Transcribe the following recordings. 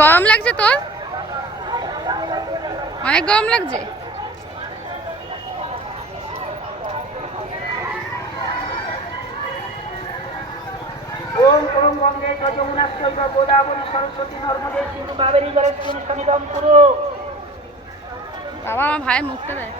গরম লাগছে তোর? অনেক গরম লাগছে। ওম ওম গঙ্গে চ যমুনাস্য গোদাবরী সরস্বতী নর্মদে সিন্ধু কাবেরী জলেস্মিন সন্নিধম কুরু। বাবা আমার ভাইয়ের মুখটা দেয়।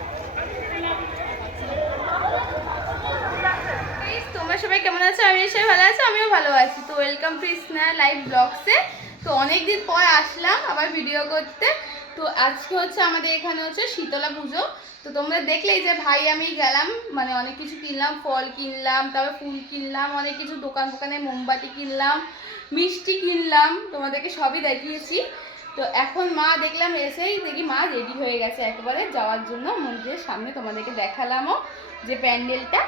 তোমরা সবাই কেমন আছো? আমি সবাই ভালো আছি, আমিও ভালো আছি। তো ওয়েলকাম টু স্নেহা লাইভ ব্লগসে। তো অনেকদিন পর আসলাম আবার ভিডিও করতে। তো আজকে হচ্ছে আমাদের এখানে হচ্ছে শীতলা পুজো। তো তোমরা দেখলেই যে ভাই আমি গেলাম, মানে অনেক কিছু কিনলাম, ফল কিনলাম, তারপর ফুল কিনলাম, অনেক কিছু দোকানে মোমবাতি কিনলাম, মিষ্টি কিনলাম, তোমাদেরকে সবই দেখিয়েছি। তো এখন মা দেখলাম এসেই দেখি মা রেডি হয়ে গেছে একেবারে যাওয়ার জন্য মন্দিরের সামনে। তোমাদেরকে দেখালামও যে প্যান্ডেলটা।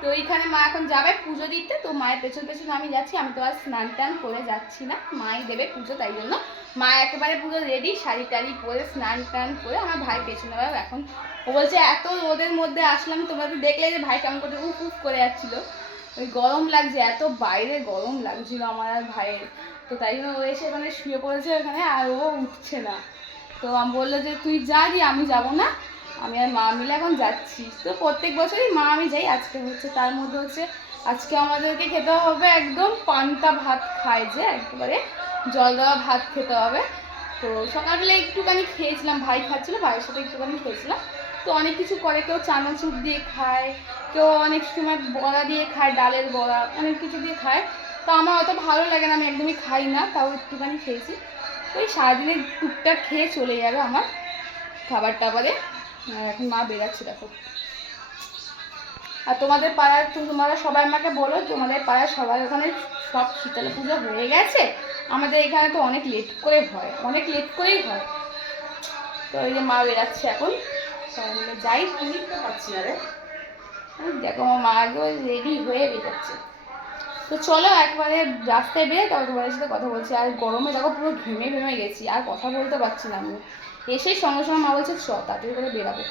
তো এইখানে মা এখন যাবে পুজো দিতে। তো মায়ের পেছন পেছন আমি যাচ্ছি। আমি তো আর স্নান টান করে যাচ্ছি না, মাই দেবে পুজো, তাই জন্য মা একেবারে পুরো রেডি, শাড়ি টাড়ি পরে স্নান টান করে আমার ভাই পেছনে যাবে। এখন ও বলছে এত রোদের মধ্যে আসলাম, তোমরা তো দেখলে যে ভাই কেমন করে উফ উফ করে যাচ্ছিলো, ওই গরম লাগছে, এত বাইরে গরম লাগছিল আমার আর ভাইয়ের। তো তাই জন্য ও এসে ওখানে শুয়ে পড়েছে ওখানে, আর ও উঠছে না। তো আমি বললো যে তুই যা, দিয়ে আমি যাবো না, আমি আর মা মিলে এখন যাচ্ছি। তো প্রত্যেক বছরই মা আমি যাই, আজকে হচ্ছে তার মধ্যে হচ্ছে আজকে আমাদেরকে খেতে হবে একদম পান্তা ভাত, খায় যে একেবারে জল দেওয়া ভাত খেতে হবে। তো সকালবেলা একটুখানি খেয়েছিলাম, ভাই খাচ্ছিলো, ভাইয়ের সাথে একটুখানি খেয়েছিলাম। তো অনেক কিছু করে, কেউ চানাচুর দিয়ে খায়, কেউ অনেক সময় বড়া দিয়ে খায়, ডালের বড়া, অনেক কিছু দিয়ে খায়। তো আমার অত ভালো লাগে না, আমি একদমই খাই না, তাও একটুখানি খেয়েছি। তো এই সারাদিনে টুকটাক খেয়ে চলে যাবে আমার খাবার টাবারে। এখন মা বেরাচ্ছে দেখো। আর তোমাদের পাড়ার, তোমরা সবাই আমাকে বলো তোমাদের পাড়ার সবাই ওখানে সব শীতলা পুজো হয়ে গেছে। আমাদের এখানে তো অনেক লেট করে হয়, অনেক লেট করেই হয়। তো ওই যে মা বেরাচ্ছে এখন, সবাই মিলে যাই। শুনতে পাচ্ছি না রে, দেখো আমার মা একবার রেডি হয়ে বেরোচ্ছে। তো চলো একবারে রাস্তায় বেরে তারপর তোমাদের সাথে কথা বলছি। আর গরমে দেখো পুরো ঘেমে ঘেমে গেছি, আর কথা বলতে পারছি না আমি। এসেই সঙ্গে সঙ্গে মা বলছে চ তাড়াতাড়ি করে বেরাবো।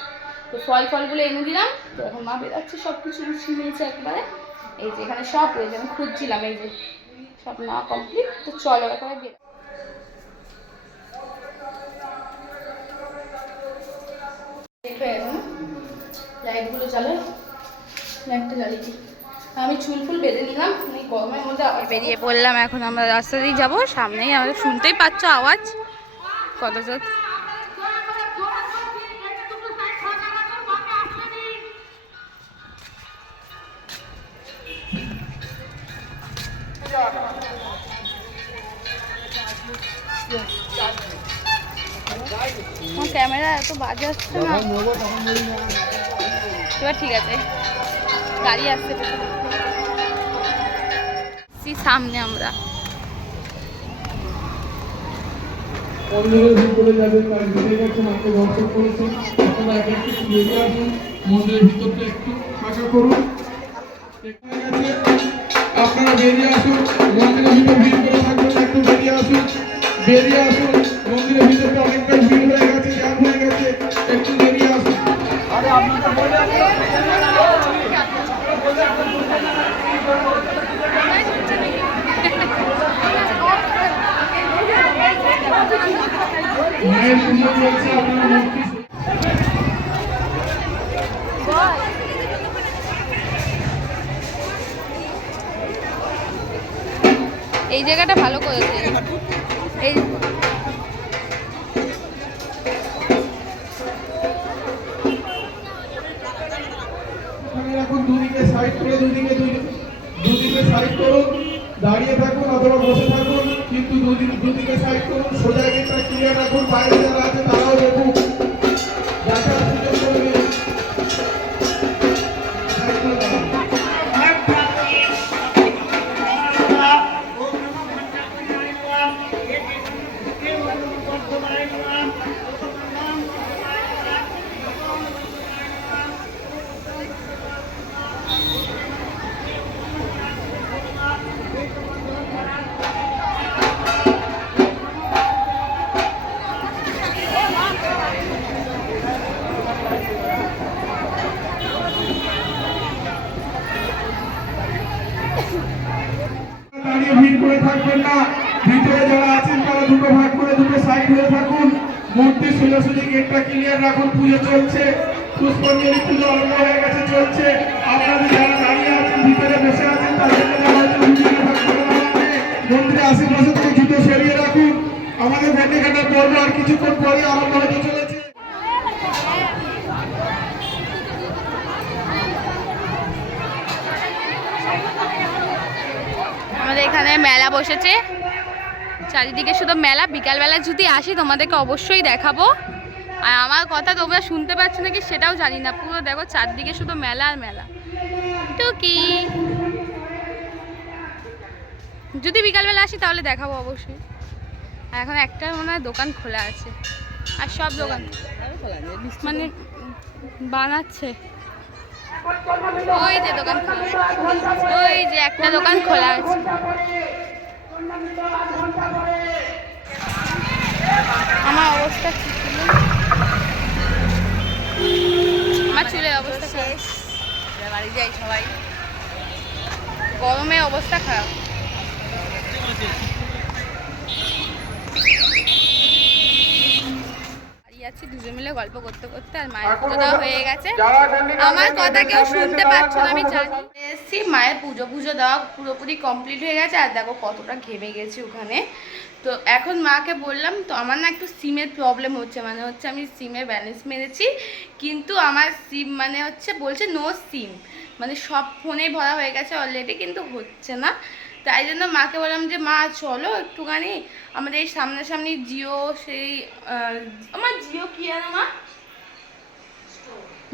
তো ফলগুলো এনে দিলাম। তো এখন মা বেরাচ্ছে, সব কিছু গুছিয়ে নিয়েছে একবারে। এই যে এখানে সব রয়েছে, আমি খুঁজছিলাম, এই যে সব না কমপ্লিট। তো চলো একেবারে বেরা। লাইটগুলো জ্বালো, লাইটটা জ্বালিয়ে দিই। আমি চুল ফুল বেঁধে নিলাম, এই গরমের মধ্যে আবার বেরিয়ে পড়লাম। এখন আমরা রাস্তা দিয়ে যাবো, সামনেই আমাদের শুনতেই পাচ্ছ আওয়াজ কত জোর। আমার ক্যামেরা এত বাজে আসছে না, এবার ঠিক আছে। গাড়ি আসছে সামনে, আমরা মন্দিরের ভিতরে যাবে তার ভিতরে গেছেন, আপনি দর্শন করেছেন, আপনারা একটু বেরিয়ে আসুন, মন্দিরের ভিতরটা একটু ফাঁকা করুন। আপনারা বেরিয়ে আসুন, মন্দিরের ভিতর ভিড় করে থাকবেন, একটু বেরিয়ে আসুন, বেরিয়ে আসুন। মন্দিরের ভিতরটা অনেকটাই ভিড় হয়ে গেছে, জ্যাম হয়ে গেছে, একটু বেরিয়ে আসুন। আরে আপনারা বলে মায়ের পুজো চলছে, আপনারা মূর্তি এই জায়গাটা ভালো করেছে। এই এখন দুদিকে সাইড করে, দুদিকে সাইড করুন, দাঁড়িয়ে থাকুন অথবা বসে থাকুন, কিন্তু দুদিকে সাইড করুন, সোজা গেটটা ক্লিয়ার রাখুন, বাইরে যারা আছে তারাও দেখুন, দেখার সুযোগ করবেন। ভিড় করে থাকবেন না, ভিতরে যারা আছেন তারা দুটো ভাগ করে সাইড হয়ে থাকুন। মূর্তি সোজাসুজি গেটটা ক্লিয়ার রাখুন, পুজো চলছে, পুষ্পাঞ্জলি পুজো আরম্ভ হয়ে গেছে, চলছে। আপনাদের যারা দাঁড়িয়ে আছেন ভিতরে বসে আছেন তাদের জন্য হয়তো হুজুরের ভাগ করে দেওয়া আছে। মন্দিরের আশেপাশে থেকে জুতো সরিয়ে রাখুন। আমাদের বন্দিঘাটার পর্ব আর কিছুক্ষণ পরে আরম্ভ হতে চলেছে। আমাদের এখানে মেলা বসেছে, চারিদিকে শুধু মেলা। বিকালবেলা যদি আসি তোমাদেরকে অবশ্যই দেখাবো। আর আমার কথা তোমরা শুনতে পাচ্ছ নাকি সেটাও জানি না, পুরো দেখো চারদিকে শুধু মেলা আর মেলা। টুকি যদি বিকালবেলা আসি তাহলে দেখাবো অবশ্যই। আর এখন একটা মনে হয় দোকান খোলা আছে, আর সব দোকান মানে বানাচ্ছে। ওই যে দোকান খোলা, ওই যে একটা দোকান খোলা আছে। আমার অবস্থা কি ছিল, আমার চুলের অবস্থা শেষ। বাড়ি যাই সবাই, গরমে অবস্থা খারাপ। যাচ্ছি দুজন মিলে গল্প করতে করতে, আর মায়ের পুজো হয়ে গেছে। আমার কথা কেউ শুনতে পাচ্ছ না আমি জানি। এসছি মায়ের পুজো দেওয়া পুরোপুরি কমপ্লিট হয়ে গেছে, আর দেখো কতটা ঘেমে গেছি ওখানে। তো এখন মাকে বললাম, তো আমার না একটু সিমের প্রবলেম হচ্ছে, মানে হচ্ছে আমি সিমের ব্যালেন্স মেরেছি, কিন্তু আমার সিম মানে হচ্ছে বলছে নো সিম, মানে সব ফোনেই ভরা হয়ে গেছে অলরেডি, কিন্তু হচ্ছে না। তাই জন্য মাকে বললাম যে মা চলো একটুখানি আমাদের এই সামনাসামনি জিও, সেই আমার জিও কি আর মা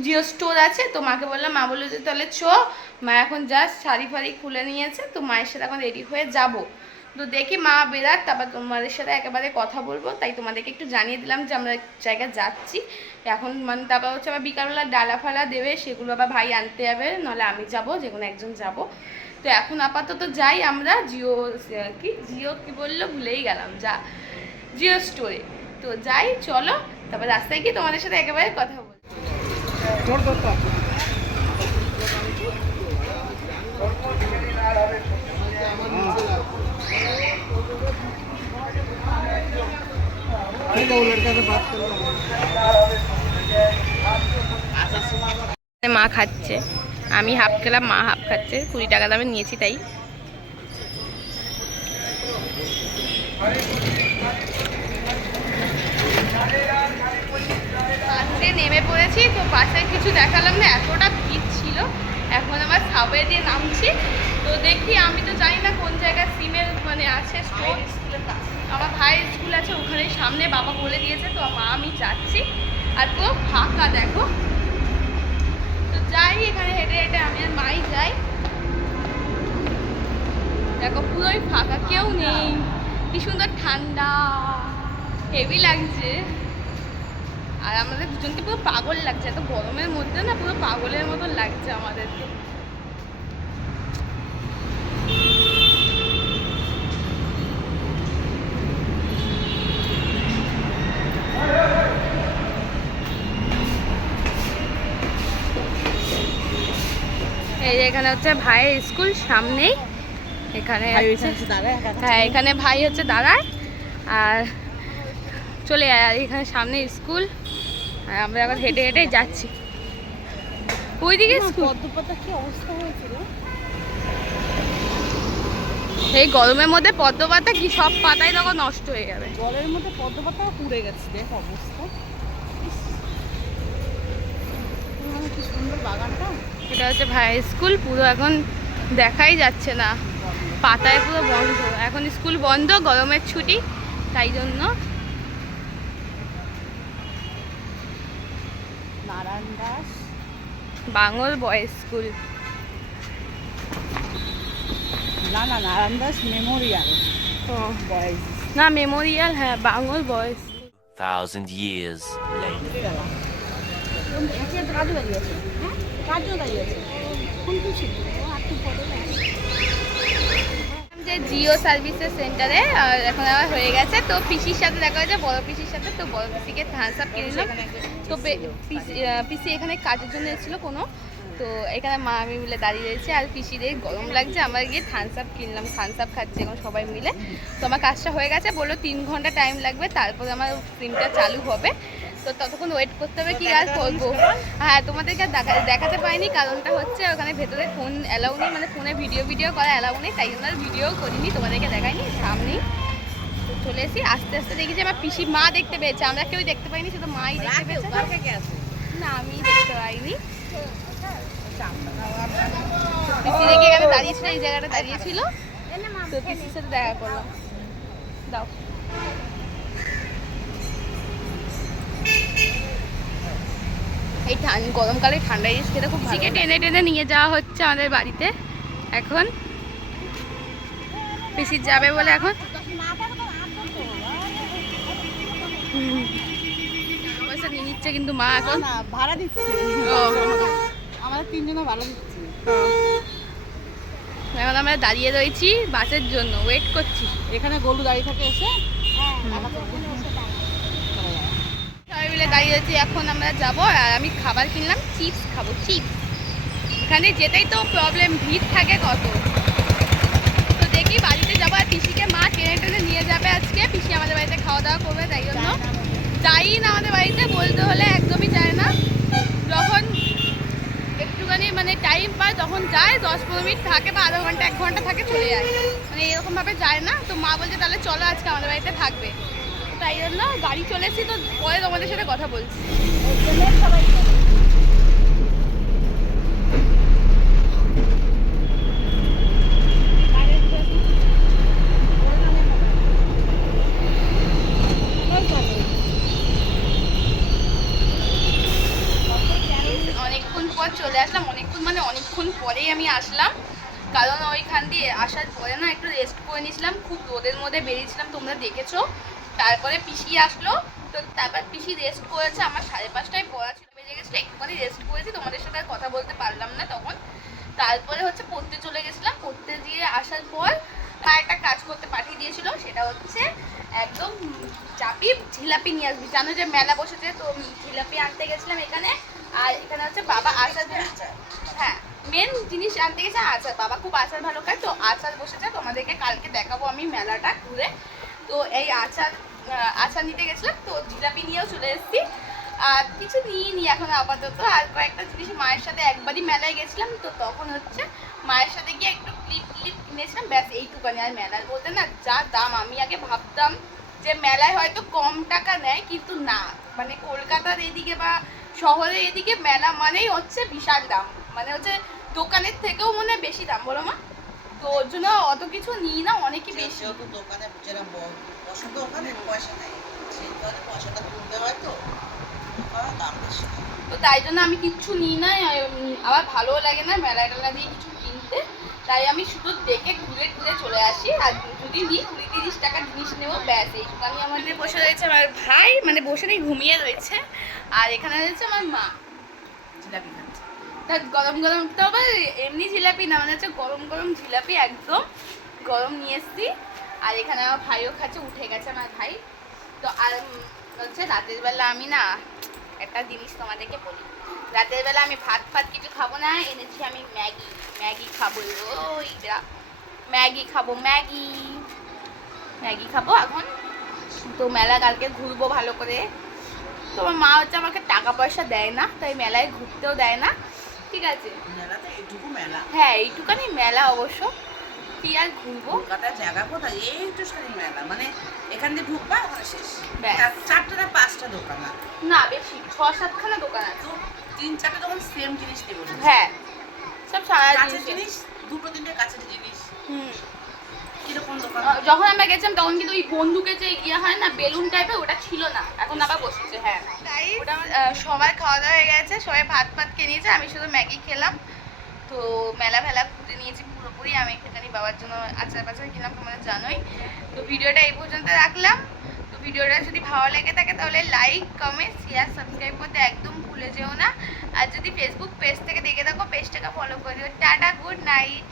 জিও স্টোর আছে, তো মাকে বললাম, মা বললো যে তাহলে মা এখন জাস্ট শাড়ি ফাড়ি খুলে নিয়েছে, তো মায়ের সাথে এখন রেডি হয়ে যাব। তো দেখি মা বেরাত, তারপর তোমাদের সাথে একেবারে কথা বলবো। তাই তোমাদেরকে একটু জানিয়ে দিলাম যে আমরা এক জায়গায় যাচ্ছি এখন, মানে তারপর হচ্ছে আবার বিকালবেলা ডালা ফালা দেবে, সেগুলো আবার ভাই আনতে যাবে, নাহলে আমি যাব, যে কোনো একজন যাব। তো এখন আপাতত যাই আমরা জিও কি বললো ভুলেই গেলাম, জিও স্টোরে। তো যাই, চলো তারপর রাস্তায় গিয়ে তোমাদের সাথে একেবারে কথা বলবো। মা খাচ্ছে, আমি হাফ খেলাম, মা হাফ খাচ্ছে, 20 টাকা দামে নিয়েছি তাই। বাসে নেমে পড়েছি, তো বাসে কিছু দেখালাম না, এতটা ভিড় ছিল। এখন আবার সাবওয়ে দিয়ে নামছি, তো দেখি, আমি তো জানি না কোন জায়গায় সিমের মানে আছে স্টোর। আমার ভাইয়ের স্কুল আছে ওখানে সামনে, বাবা বলে দিয়েছে, তো মা আমি যাচ্ছি। আর তো ফাঁকা দেখো, তো যাই, এখানে হেঁটে হেঁটে আমি আর মাই যাই। দেখো পুরোই ফাঁকা, কেউ নেই, কি সুন্দর ঠান্ডা, হেভি লাগছে। আর আমাদের দুজনকে পুরো পাগল লাগছে, এত গরমের মধ্যে না পুরো পাগলের মতো লাগছে আমাদেরকে। এই যে এখানে হচ্ছে ভাইয়ের স্কুল সামনেই, এখানে হ্যাঁ এখানে ভাই হচ্ছে দাঁড়ায়, আর চলে যায়, আর এখানে সামনে স্কুল, আর আমরা এখন হেঁটে হেঁটে যাচ্ছি ওইদিকে স্কুল। কি অবস্থা হয়েছিল এই গরমের মধ্যে পদ্ম পাতা কি সব পাতাই তখন নষ্ট হয়ে যাবে, জলের মধ্যে পদ্ম পাতা পুড়ে গেছে, দেখ অবস্থা। কি সুন্দর বাগানটা। এটা হচ্ছে ভাইয়ের স্কুল, পুরো এখন দেখাই যাচ্ছে না, পাতায় পুরো বন্ধ। এখন স্কুল বন্ধ, গরমের ছুটি, তাই জন্য। নারায়ণ দাস বাঙল বয়েজ স্কুল, না নারায়ণ দাস মেমোরিয়াল বয়েজ, না মেমোরিয়াল, হ্যাঁ বাঙল বয়েজ। 1,000 years later. কাজু দাঁড়িয়েছে, হ্যাঁ কাজু দাঁড়িয়েছে, কোনটা ছিল একটু পরে যে জিও সার্ভিসেস সেন্টারে এখন আবার হয়ে গেছে, তো পিসির সাথে দেখা হয়েছে, বড় পিসির সাথে, তো বড় পিসিকে থামস আপ কিনে নিলাম। তো পিসি এখানে কাজের জন্য এসেছিলো কোনো, তো এখানে মা আমি মিলে দাঁড়িয়ে রয়েছে আর পিসিদের গরম লাগছে, আমরা গিয়ে থামস আপ কিনলাম, থামস আপ খাচ্ছি এখন সবাই মিলে। তো আমার কাজটা হয়ে গেছে, বললো 3 ঘন্টা টাইম লাগবে তারপরে আমার প্রিন্টটা চালু হবে, তো ততক্ষণ ওয়েট করতে হবে। কি আর করবো, হ্যাঁ তোমাদেরকে দেখাতে পারিনি, কারণটা হচ্ছে ওখানে ভেতরে ফোন অ্যালাউ নেই, মানে ফোনে ভিডিও করা অ্যালাউ নেই, তাই জন্য আর ভিডিও করিনি, তোমাদেরকে দেখাইনি। সামনেই তো চলে এসি, আস্তে আস্তে দেখি যে আমার পিসি মা দেখতে পেয়েছে, আমরা কেউ দেখতে পাইনি, শুধু মাই দেখতে পেয়েছে। না আমি দেখতে পাইনি, পিসি দেখে এখানে দাঁড়িয়েছিল, এই জায়গাটা দাঁড়িয়েছিল, তো পিসির সাথে দেখা করলাম। দাও এই গরমকালে ঠান্ডা জিনিস খেতে খুব ভালো। টেনে টেনে নিয়ে যাওয়া হচ্ছে আমাদের বাড়িতে এখন, পিসি যাবে বলে এখন পয়সা নিয়ে নিচ্ছে কিন্তু মা এখন ভাড়া দিচ্ছে, ও, আমাদের 3 জনের ভাড়া দিচ্ছে। এখন আমরা দাঁড়িয়ে রয়েছি বাসের জন্য, ওয়েট করছি। এখানে গলু দাঁড়িয়ে থাকে এসে সবাই মিলে দাঁড়িয়ে রয়েছি, এখন আমরা যাবো। আর আমি খাবার কিনলাম, চিপস খাবো, চিপস। এখানে যেতেই তো প্রবলেম, ভিড় থাকে কত। তো দেখি বাড়িতে যাবো, আর পিসিকে মা টেনে টেনে নিয়ে যাবে আজকে, পিসি আমাদের বাড়িতে খাওয়া দাওয়া করবে, তাই জন্য যাই না আমাদের বাড়িতে, বলতে হলে একদমই যায় না। যখন একটুখানি মানে টাইম পায় তখন যায়, 10-15 মিনিট থাকে বা আধা ঘন্টা 1 ঘন্টা থাকে চলে যায়, মানে এরকমভাবে যায় না। তো মা বলছে তাহলে চলো আজকে আমাদের বাড়িতে থাকবে, তাই জন্য গাড়ি চলে এসেছি। তো পরে তোমাদের সাথে কথা বলছি। অনেকক্ষণ পর চলে আসলাম, অনেকক্ষণ পরেই আমি আসলাম, কারণ ওইখান দিয়ে আসার পরে না একটু রেস্ট করে নিয়েছিলাম, খুব রোদের মধ্যে বেরিয়েছিলাম, তোমরা দেখেছো। তারপরে পিসি আসলো, তো তারপর পিসি রেস্ট করেছে, আমার 5:30টায় পড়া ছিল, বেজে গেছিলো, একটুখানি রেস্ট করেছি, তোমাদের সাথে আর কথা বলতে পারলাম না তখন। তারপরে হচ্ছে পড়তে চলে গেছিলাম, পড়তে দিয়ে আসার পর একটা কাজ করতে পাঠিয়ে দিয়েছিল, সেটা হচ্ছে একদম চাপি জিলাপি নিয়ে আসবি, জানো যে মেলা বসেছে, তো জিলাপি আনতে গেছিলাম এখানে। আর এখানে হচ্ছে বাবা আচার, হ্যাঁ মেন জিনিস আনতে গেছে আচার, বাবা খুব আচার ভালো খায়, তো আচার বসেছে, তোমাদেরকে কালকে দেখাবো আমি মেলাটা ঘুরে। তো এই আচার নিতে গেছিলাম, তো জিলাপি নিয়েও চলে এসেছি, আর কিছু নিইনি এখন আপাতত। আর কয়েকটা জিনিস মায়ের সাথে একবারই মেলায় গেছিলাম, তো তখন হচ্ছে মায়ের সাথে গিয়ে একটু ক্লিপ কিনেছিলাম, ব্যাস এইটুকানি। আর মেলার বলতে না যা দাম, আমি আগে ভাবতাম যে মেলায় হয়তো কম টাকা নেয়, কিন্তু না, মানে কলকাতার এদিকে বা শহরের এদিকে মেলা মানেই হচ্ছে বিশাল দাম, মানে হচ্ছে দোকানের থেকেও মনে হয় বেশি দাম, বলো মা। তো ওর জন্য অত কিছু নিই না, অনেকই বেশি। দোকানে যেরকম বসন্ত ওখানে পয়সা নেই, সেই দোকানে পয়সাটা তুলতে হয়, তো দাম বেশি। তো তাই জন্য আমি কিচ্ছু নিই না, আমার ভালোও লাগে না মেলা টেলা দিয়ে কিছু কিনতে, তাই আমি শুধু দেখে ঘুরে ঘুরে চলে আসি। আর যদি নিই 20-30 টাকার জিনিস নেবো, ব্যাস এইটুখানি। আমাদের বসে রয়েছে আমার ভাই, মানে বসে নেই, ঘুমিয়ে রয়েছে, আর এখানে রয়েছে আমার মা জিলাপি খাচ্ছে। তা গরম গরম, তো আবার এমনি জিলাপি না, মানে হচ্ছে গরম গরম জিলাপি, একদম গরম নিয়ে এসছি। আর এখানে আমার ভাইও খাচ্ছে, উঠে গেছে আমার ভাই। তো আর হচ্ছে রাতের বেলা আমি না একটা জিনিস তোমাদেরকে বলি, রাতের বেলা আমি ভাত কিছু খাবো না, এনেছি আমি ম্যাগি খাবো, ওইটা ম্যাগি খাবো এখন। তো মেলা কালকে ঘুরবো ভালো করে। তো আমার মা হচ্ছে আমাকে টাকা পয়সা দেয় না, তাই মেলায় ঘুরতেও দেয় না, ঠিক আছে। মেলাতে এইটুকু মেলা, হ্যাঁ এইটুখানি মেলা অবশ্য, কি আর ঘুরবো। কলকাতার জায়গা কোথায়, এইটু সারি মেলা, মানে এখান দিয়ে ঢুকবা ওখানে শেষ, ব্যাস। 4টা না 5টা দোকান, না বেশি, 6-7খানা দোকান আছে। তো 3-4টা দোকান সেম জিনিস নিয়ে বসে, হ্যাঁ সব সারা কাছের জিনিস, 2-3টে কাছের জিনিস। কিরকম দোকান? যখন আমরা গেছিলাম তখন কিন্তু ওই বন্দুকে যে ইয়ে হয় না বেলুন টাইপের, ওটা ছিল না, এখন আবার বসেছে। হ্যাঁ তাই ওটা সবার খাওয়া দাওয়া হয়ে গেছে, সবাই ভাত খেয়ে নিয়েছে, আমি শুধু ম্যাগি খেলাম। তো মেলা ঘুরে নিয়েছি পুরোপুরি, আমি একটুখানি বাবার জন্য আচার কিনলাম, তোমাদের জানোই। তো ভিডিওটা এই পর্যন্ত রাখলাম। তো ভিডিওটা যদি ভালো লেগে থাকে তাহলে লাইক, কমেন্ট, শেয়ার, সাবস্ক্রাইব করতে একদম ভুলে যেও না। আর যদি ফেসবুক পেজ থেকে দেখে থাকো, পেজটাকে ফলো করে দিও। Tata, good night.